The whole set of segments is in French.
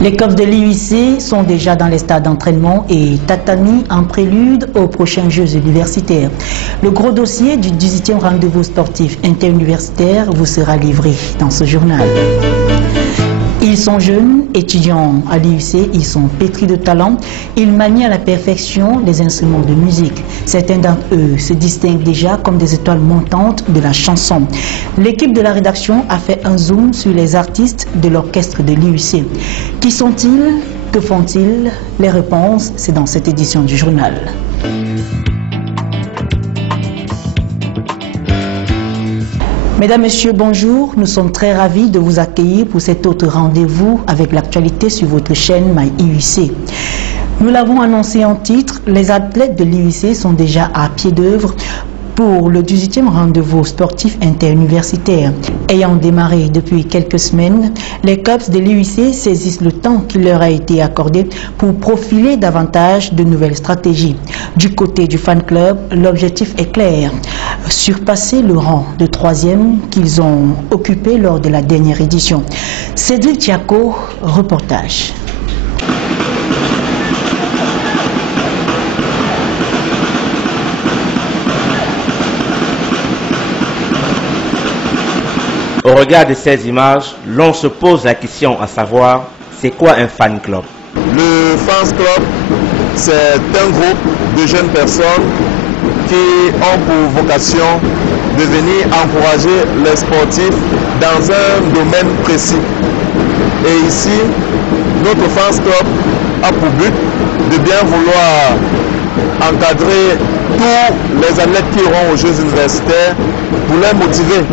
Les cops de l'IUC sont déjà dans les stades d'entraînement et tatami en prélude aux prochains Jeux universitaires. Le gros dossier du 18e rendez-vous sportif interuniversitaire vous sera livré dans ce journal. Ils sont jeunes, étudiants à l'IUC, ils sont pétris de talent, ils manient à la perfection les instruments de musique. Certains d'entre eux se distinguent déjà comme des étoiles montantes de la chanson. L'équipe de la rédaction a fait un zoom sur les artistes de l'orchestre de l'IUC. Qui sont-ils? Que font-ils? Les réponses, c'est dans cette édition du journal. Mesdames, Messieurs, bonjour. Nous sommes très ravis de vous accueillir pour cet autre rendez-vous avec l'actualité sur votre chaîne MyIUC. Nous l'avons annoncé en titre, les athlètes de l'IUC sont déjà à pied d'œuvre pour le 18e rendez-vous sportif interuniversitaire. Ayant démarré depuis quelques semaines, les cops de l'IUC saisissent le temps qui leur a été accordé pour profiler davantage de nouvelles stratégies. Du côté du fan club, l'objectif est clair, surpasser le rang de 3e qu'ils ont occupé lors de la dernière édition. Cédric Tiako, reportage. Au regard de ces images, l'on se pose la question à savoir, c'est quoi un fan club? Le fans club, c'est un groupe de jeunes personnes qui ont pour vocation de venir encourager les sportifs dans un domaine précis. Et ici, notre fans club a pour but de bien vouloir encadrer tous les athlètes qui iront aux Jeux universitaires pour les motiver.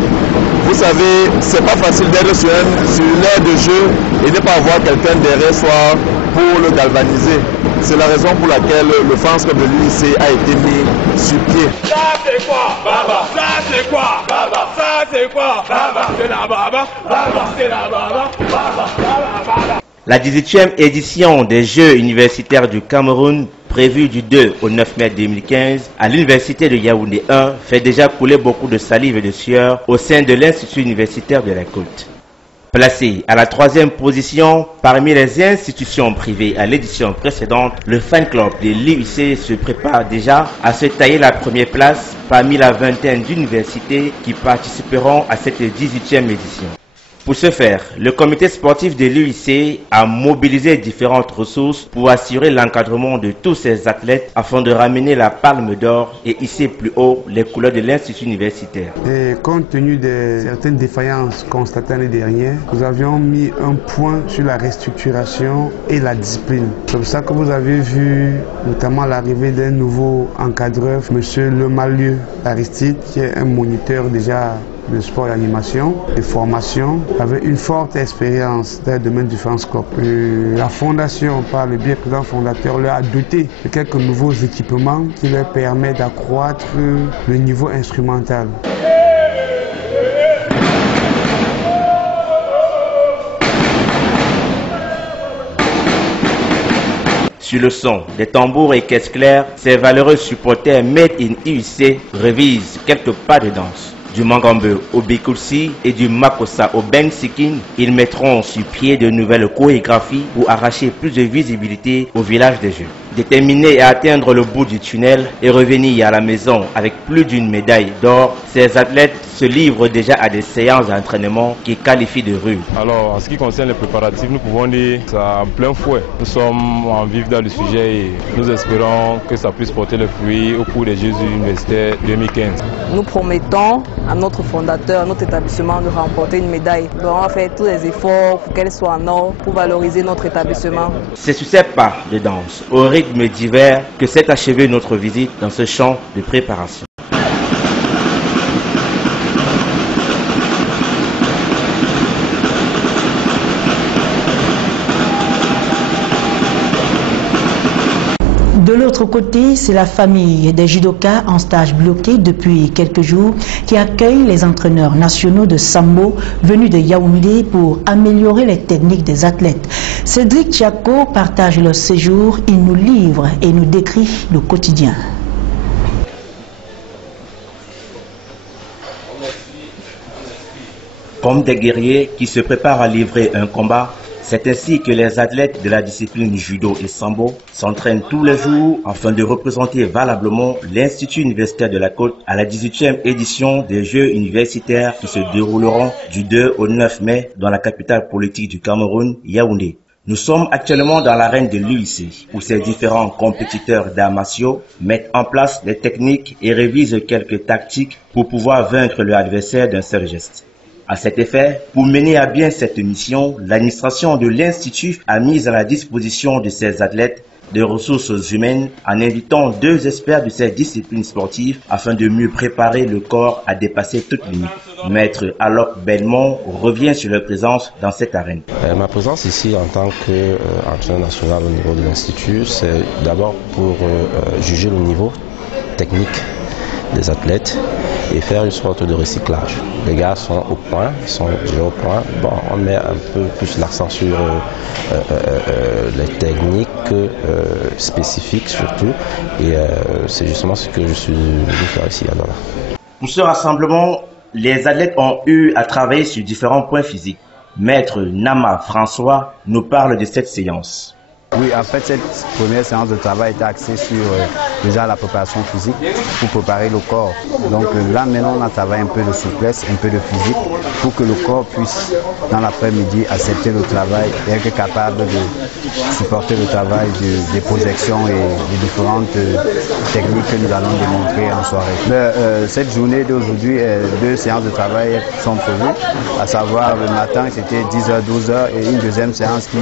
Vous savez, c'est pas facile d'être sur l'aire de jeu et ne pas avoir quelqu'un derrière soi pour le galvaniser. C'est la raison pour laquelle le fans club de l'IUC a été mis sur pied. Ça c'est quoi Baba? Ça c'est quoi Baba? Ça c'est quoi Baba? C'est la Baba? Baba, c'est la Baba? Baba, Baba. La 18e édition des Jeux universitaires du Cameroun, prévue du 2 au 9 mai 2015 à l'université de Yaoundé 1, fait déjà couler beaucoup de salive et de sueur au sein de l'Institut universitaire de la Côte. Placé à la 3e position parmi les institutions privées à l'édition précédente, le fan club de l'IUC se prépare déjà à se tailler la première place parmi la vingtaine d'universités qui participeront à cette 18e édition. Pour ce faire, le comité sportif de l'IUC a mobilisé différentes ressources pour assurer l'encadrement de tous ces athlètes afin de ramener la palme d'or et hisser plus haut les couleurs de l'institut universitaire. Et compte tenu de certaines défaillances constatées l'année dernière, nous avions mis un point sur la restructuration et la discipline. C'est pour ça que vous avez vu notamment l'arrivée d'un nouveau encadreur, M. Lemalieu Aristide, qui est un moniteur déjà de sport et animation, de formation, avec une forte expérience dans le domaine du fans club. La fondation, par le biais du président fondateur, leur a doté de quelques nouveaux équipements qui leur permettent d'accroître le niveau instrumental. Sur le son des tambours et caisses claires, ces valeureux supporters Made in IUC revisent quelques pas de danse. Du Mangambe au Bikulsi et du Makossa au Ben Sikin, ils mettront sur pied de nouvelles chorégraphies pour arracher plus de visibilité au village des Jeux. Déterminés à atteindre le bout du tunnel et revenir à la maison avec plus d'une médaille d'or, ces athlètes se livrent déjà à des séances d'entraînement qui qualifient de rudes. Alors, en ce qui concerne les préparatifs, nous pouvons dire que ça en plein fouet. Nous sommes en vif dans le sujet et nous espérons que ça puisse porter le fruit au cours des Jeux universitaires 2015. Nous promettons à notre fondateur, à notre établissement de remporter une médaille. Donc on va faire tous les efforts pour qu'elle soit en or, pour valoriser notre établissement. C'est sur ces pas de danse, au rythme divers, que s'est achevée notre visite dans ce champ de préparation. De l'autre côté, c'est la famille des judokas en stage bloqué depuis quelques jours qui accueille les entraîneurs nationaux de Sambo venus de Yaoundé pour améliorer les techniques des athlètes. Cédric Tiako partage leur séjour, il nous livre et nous décrit le quotidien. Comme des guerriers qui se préparent à livrer un combat, C'est ainsi que les athlètes de la discipline judo et sambo s'entraînent tous les jours afin de représenter valablement l'Institut universitaire de la Côte à la 18e édition des Jeux universitaires qui se dérouleront du 2 au 9 mai dans la capitale politique du Cameroun, Yaoundé. Nous sommes actuellement dans l'arène de l'UIC où ces différents compétiteurs d'arts martiaux mettent en place des techniques et révisent quelques tactiques pour pouvoir vaincre leur adversaire d'un seul geste. À cet effet, pour mener à bien cette mission, l'administration de l'Institut a mis à la disposition de ses athlètes des ressources humaines en invitant 2 experts de ces disciplines sportives afin de mieux préparer le corps à dépasser toute limite. Maître Alok Belmont revient sur leur présence dans cette arène. Ma présence ici en tant qu'entraîneur national au niveau de l'Institut, c'est d'abord pour juger le niveau technique des athlètes et faire une sorte de recyclage. Les gars sont au point, ils sont déjà au point. Bon, on met un peu plus l'accent sur les techniques spécifiques surtout et c'est justement ce que je suis venu faire ici à Douala. Pour ce rassemblement, les athlètes ont eu à travailler sur différents points physiques. Maître Nama François nous parle de cette séance. Oui, en fait, cette première séance de travail était axée sur déjà la préparation physique pour préparer le corps. Donc là, maintenant, on a travaillé un peu de souplesse, un peu de physique pour que le corps puisse, dans l'après-midi, accepter le travail et être capable de supporter le travail des projections et des différentes techniques que nous allons démontrer en soirée. Cette journée d'aujourd'hui, 2 séances de travail sont prévues, à savoir le matin, c'était 10h, 12h et une deuxième séance qui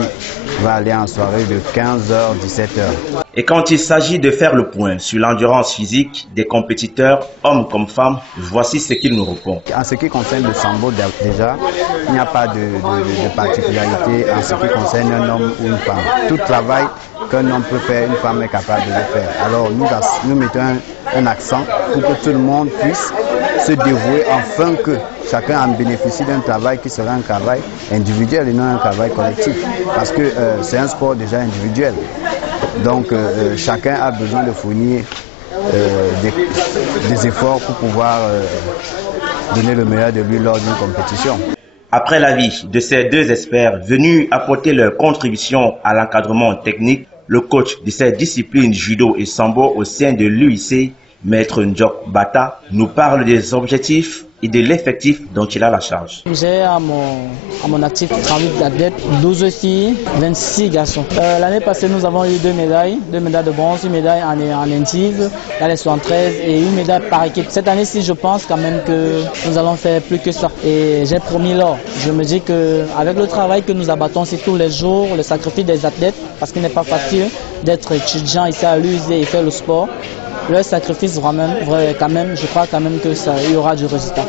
va aller en soirée de 15h, 17h. Et quand il s'agit de faire le point sur l'endurance physique des compétiteurs, hommes comme femmes, voici ce qu'ils nous répondent. En ce qui concerne le sambo, déjà, il n'y a pas de particularité en ce qui concerne un homme ou une femme. Tout travail qu'un homme peut faire, une femme est capable de le faire. Alors nous mettons un accent pour que tout le monde puisse se dévouer afin que chacun en bénéficie d'un travail qui sera un travail individuel et non un travail collectif. Parce que c'est un sport déjà individuel. Donc chacun a besoin de fournir des efforts pour pouvoir donner le meilleur de lui lors d'une compétition. Après l'avis de ces 2 experts venus apporter leur contribution à l'encadrement technique, le coach de cette discipline judo et sambo au sein de l'UIC, Maître Njok Bata, nous parle des objectifs et de l'effectif dont il a la charge. J'ai à mon actif 38 athlètes, 12 filles, 26 garçons. L'année passée, nous avons eu 2 médailles de bronze, une médaille en intive, dans les 73 et une médaille par équipe. Cette année-ci, je pense quand même que nous allons faire plus que ça. Et j'ai promis l'or. Je me dis qu'avec le travail que nous abattons ici tous les jours, le sacrifice des athlètes, parce qu'il n'est pas facile d'être étudiant ici à l'UIC et faire le sport, le sacrifice quand même, je crois quand même que ça y aura du résultat.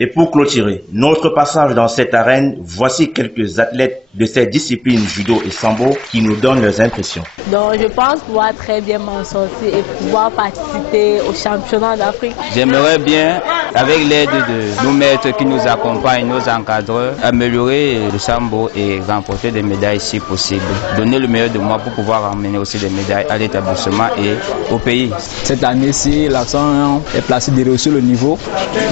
Et pour clôturer notre passage dans cette arène, voici quelques athlètes de ces disciplines judo et sambo qui nous donnent leurs impressions. Donc je pense pouvoir très bien m'en sortir et pouvoir participer au championnat d'Afrique. J'aimerais bien, avec l'aide de nos maîtres qui nous accompagnent, nos encadreurs, améliorer le sambo et remporter des médailles si possible. Donner le meilleur de moi pour pouvoir emmener aussi des médailles à l'établissement et au pays. Cette année-ci, l'accent est placé de réussir le niveau.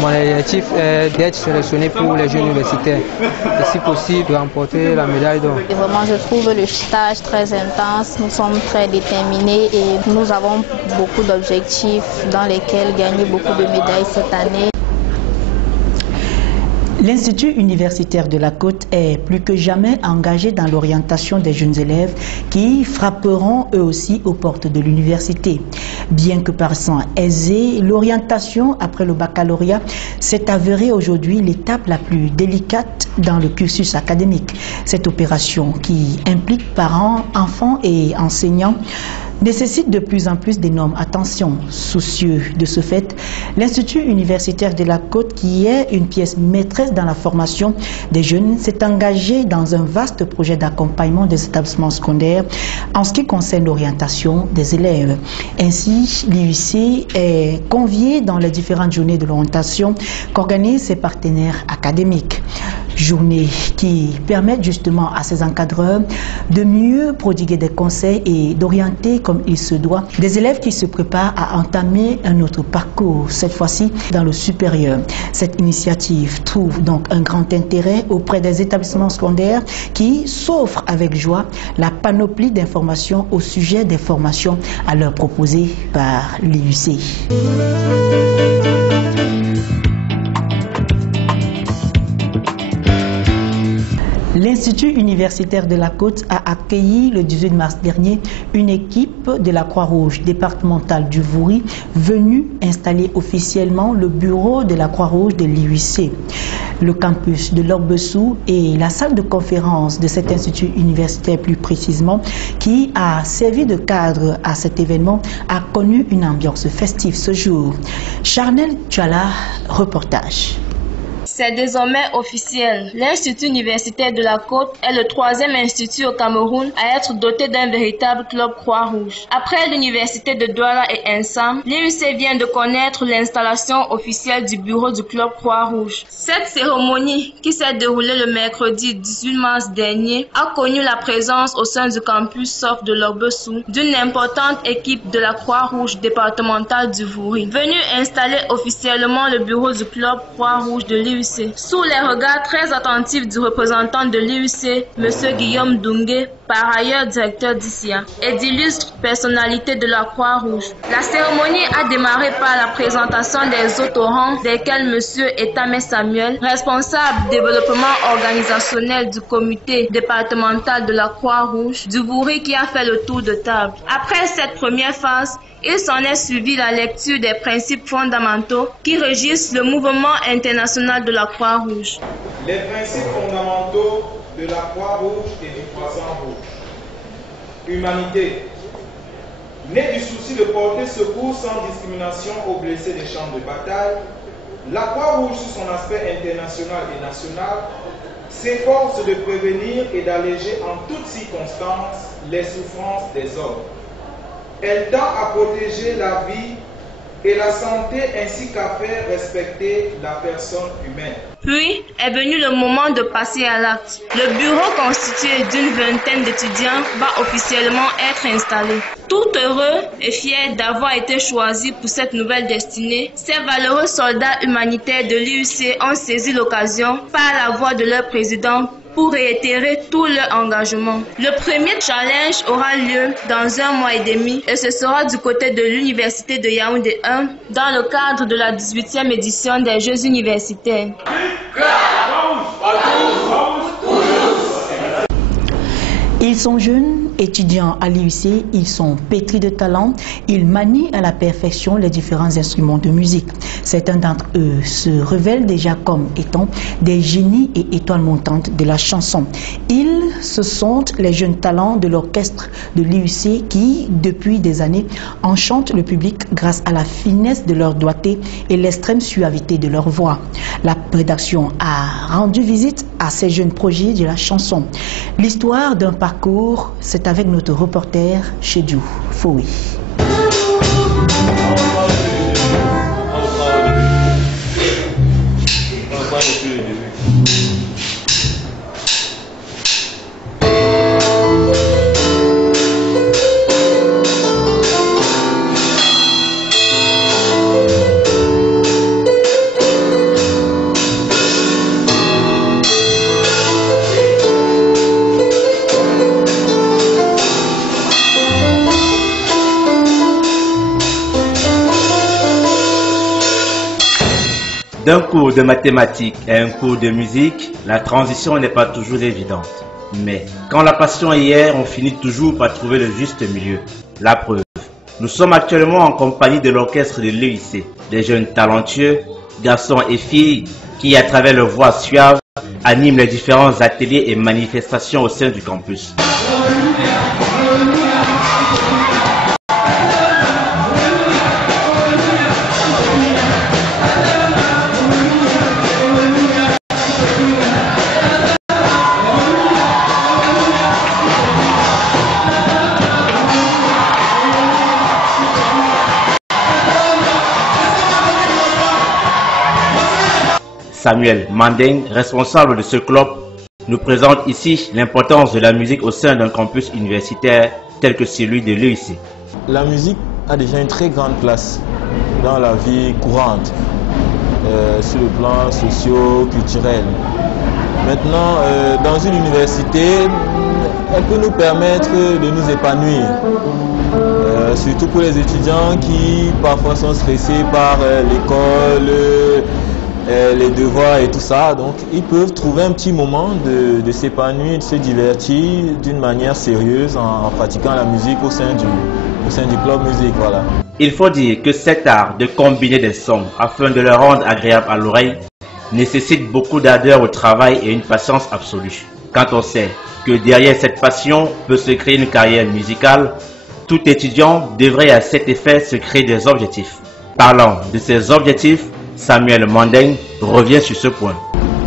Mon objectif est d'être sélectionné pour les Jeux universitaires et si possible remporter la médaille d'or. Vraiment, je trouve le stage très intense, nous sommes très déterminés et nous avons beaucoup d'objectifs dans lesquels gagner beaucoup de médailles cette année. L'Institut universitaire de la Côte est plus que jamais engagé dans l'orientation des jeunes élèves qui frapperont eux aussi aux portes de l'université. Bien que paraissant aisée, l'orientation après le baccalauréat s'est avérée aujourd'hui l'étape la plus délicate dans le cursus académique. Cette opération qui implique parents, enfants et enseignants nécessite de plus en plus d'énormes attentions. Soucieux de ce fait, l'Institut universitaire de la Côte, qui est une pièce maîtresse dans la formation des jeunes, s'est engagé dans un vaste projet d'accompagnement des établissements secondaires en ce qui concerne l'orientation des élèves. Ainsi, l'UIC est convié dans les différentes journées de l'orientation qu'organisent ses partenaires académiques. Journée qui permet justement à ces encadreurs de mieux prodiguer des conseils et d'orienter comme il se doit des élèves qui se préparent à entamer un autre parcours, cette fois-ci dans le supérieur. Cette initiative trouve donc un grand intérêt auprès des établissements secondaires qui s'offrent avec joie la panoplie d'informations au sujet des formations à leur proposer par l'IUC. L'Institut universitaire de la Côte a accueilli le 18 mars dernier une équipe de la Croix-Rouge départementale du Vouri venue installer officiellement le bureau de la Croix-Rouge de l'IUC. Le campus de l'Orbeçou et la salle de conférence de cet institut universitaire plus précisément, qui a servi de cadre à cet événement, a connu une ambiance festive ce jour. Charnel Tchala, reportage. C'est désormais officiel. L'Institut universitaire de la Côte est le 3e institut au Cameroun à être doté d'un véritable club Croix-Rouge. Après l'université de Douala et Ensam, l'IUC vient de connaître l'installation officielle du bureau du club Croix-Rouge. Cette cérémonie, qui s'est déroulée le mercredi 18 mars dernier, a connu la présence au sein du campus SOF de l'Orbeçou d'une importante équipe de la Croix-Rouge départementale du Vouri, venue installer officiellement le bureau du club Croix-Rouge de l'IUC. Sous les regards très attentifs du représentant de l'IUC, M. Guillaume Dungué, par ailleurs directeur d'ICIA, et d'illustres personnalités de la Croix-Rouge. La cérémonie a démarré par la présentation des autorans, desquels M. Etame Samuel, responsable développement organisationnel du comité départemental de la Croix-Rouge du Vouri, qui a fait le tour de table. Après cette première phase, il s'en est suivi la lecture des principes fondamentaux qui régissent le mouvement international de la Croix-Rouge. Les principes fondamentaux de la Croix-Rouge et du Croissant Rouge. Humanité. Né du souci de porter secours sans discrimination aux blessés des champs de bataille, la Croix-Rouge, sous son aspect international et national, s'efforce de prévenir et d'alléger en toutes circonstances les souffrances des hommes. Elle tend à protéger la vie et la santé ainsi qu'à faire respecter la personne humaine. Puis est venu le moment de passer à l'acte. Le bureau constitué d'une vingtaine d'étudiants va officiellement être installé. Tout heureux et fier d'avoir été choisi pour cette nouvelle destinée, ces valeureux soldats humanitaires de l'IUC ont saisi l'occasion par la voix de leur président pour réitérer tout leur engagement. Le premier challenge aura lieu dans 1 mois et demi et ce sera du côté de l'Université de Yaoundé 1 dans le cadre de la 18e édition des Jeux universitaires. Ils sont jeunes, étudiants à l'IUC, ils sont pétris de talent, ils manient à la perfection les différents instruments de musique. Certains d'entre eux se révèlent déjà comme étant des génies et étoiles montantes de la chanson. Ce sont les jeunes talents de l'orchestre de l'IUC qui, depuis des années, enchantent le public grâce à la finesse de leur doigté et l'extrême suavité de leur voix. La rédaction a rendu visite à ces jeunes projets de la chanson. L'histoire d'un parcours, c'est avec notre reporter Chedjou Foui. D'un cours de mathématiques et un cours de musique, la transition n'est pas toujours évidente. Mais quand la passion est hier, on finit toujours par trouver le juste milieu. La preuve. Nous sommes actuellement en compagnie de l'orchestre de l'IUC, des jeunes talentueux, garçons et filles, qui, à travers leur voix suave, animent les différents ateliers et manifestations au sein du campus. Samuel Mandeng, responsable de ce club, nous présente ici l'importance de la musique au sein d'un campus universitaire tel que celui de l'UIC. La musique a déjà une très grande place dans la vie courante, sur le plan socio-culturel. Maintenant, dans une université, elle peut nous permettre de nous épanouir, surtout pour les étudiants qui parfois sont stressés par l'école, les devoirs et tout ça. Donc ils peuvent trouver un petit moment de s'épanouir, de se divertir d'une manière sérieuse en pratiquant la musique au sein du club musique. Voilà. Il faut dire que cet art de combiner des sons afin de le rendre agréable à l'oreille nécessite beaucoup d'ardeur au travail et une patience absolue. Quand on sait que derrière cette passion peut se créer une carrière musicale, tout étudiant devrait à cet effet se créer des objectifs. Parlant de ces objectifs, Samuel Mandeng revient sur ce point.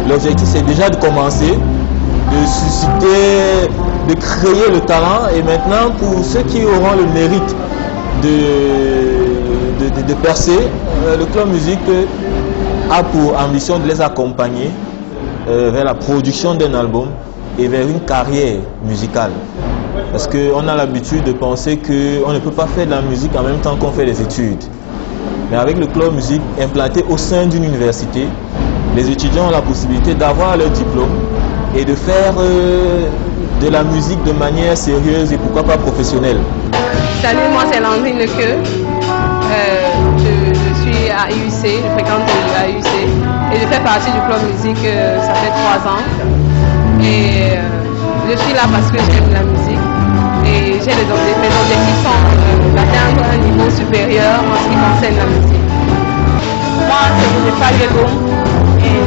L'objectif, c'est déjà de commencer, de susciter, de créer le talent, et maintenant pour ceux qui auront le mérite de percer, le club musique a pour ambition de les accompagner vers la production d'un album et vers une carrière musicale. Parce qu'on a l'habitude de penser qu'on ne peut pas faire de la musique en même temps qu'on fait des études. Mais avec le club musique implanté au sein d'une université, les étudiants ont la possibilité d'avoir leur diplôme et de faire de la musique de manière sérieuse et pourquoi pas professionnelle. Salut, moi c'est Landrine Lequeux. Je suis à IUC, je fréquente l'AUC et je fais partie du club musique, ça fait 3 ans. Et je suis là parce que j'aime la musique et mes objectifs sont d'atteindre un niveau supérieur en ce qui concerne la musique. Moi c'est Josefa Guégoum et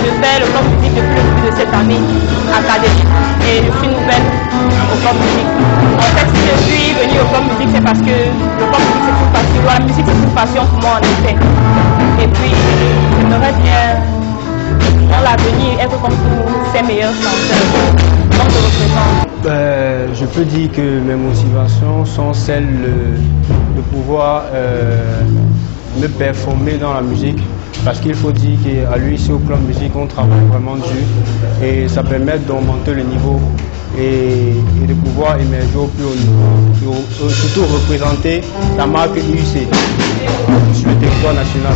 je fais le club musique depuis le début de cette année académique et je suis nouvelle au club musique. En fait, si je suis venue au club musique, c'est parce que le club musique c'est une passion, la musique c'est une passion pour moi en effet. Et puis j'aimerais bien dans l'avenir être comme tous ces meilleurs chanteurs, comme je représente. Je peux dire que mes motivations sont celles de pouvoir me performer dans la musique, parce qu'il faut dire qu'à l'UIC au club musique on travaille vraiment dur et ça permet d'augmenter le niveau et de pouvoir émerger au plus haut niveau et surtout représenter la marque UIC sur le territoire national.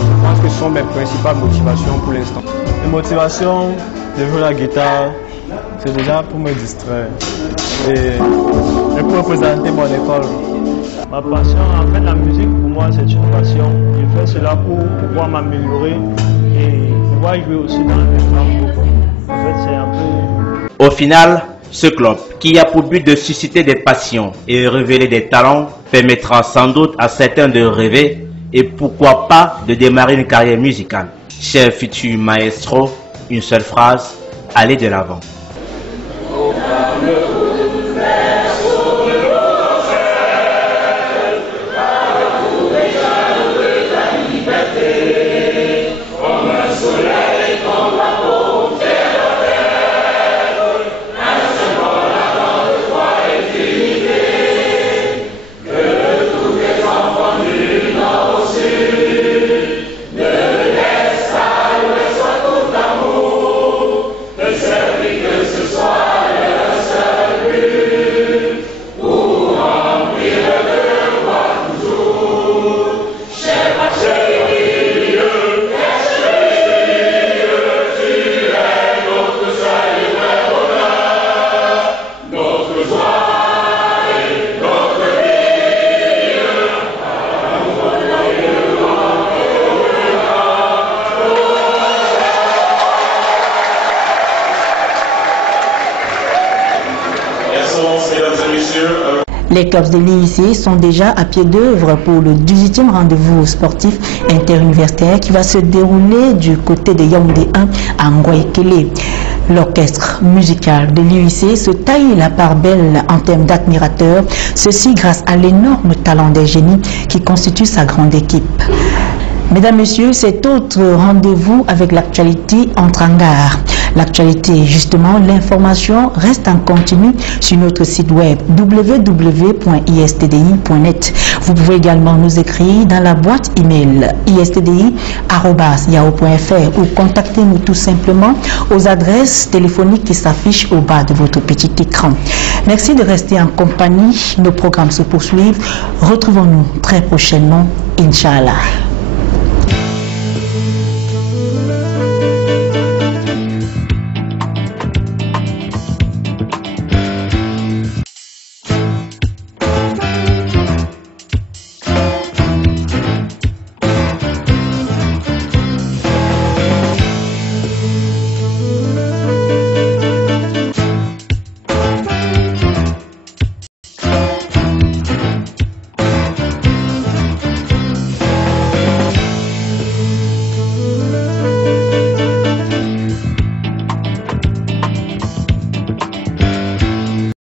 Je pense que ce sont mes principales motivations pour l'instant. Mes motivations de jouer la guitare, c'est déjà pour me distraire et pour représenter mon école. Ma passion, en fait, la musique pour moi c'est une passion. Je fais cela pour pouvoir m'améliorer et pouvoir jouer aussi dans le groupe. En fait, c'est un peu... Au final, ce club, qui a pour but de susciter des passions et révéler des talents, permettra sans doute à certains de rêver et pourquoi pas de démarrer une carrière musicale. Cher futur maestro, une seule phrase, allez de l'avant. Les clubs de l'IIC sont déjà à pied d'œuvre pour le 18e rendez-vous sportif interuniversitaire qui va se dérouler du côté de Yaoundé 1 à Ngoïkele. L'orchestre musical de l'IIC se taille la part belle en termes d'admirateurs, ceci grâce à l'énorme talent des génies qui constituent sa grande équipe. Mesdames, Messieurs, cet autre rendez-vous avec l'actualité entre en gare. L'actualité, justement, l'information reste en continu sur notre site web www.istdi.net. Vous pouvez également nous écrire dans la boîte email istdi@yahoo.fr ou contactez-nous tout simplement aux adresses téléphoniques qui s'affichent au bas de votre petit écran. Merci de rester en compagnie. Nos programmes se poursuivent. Retrouvons-nous très prochainement, Inch'Allah.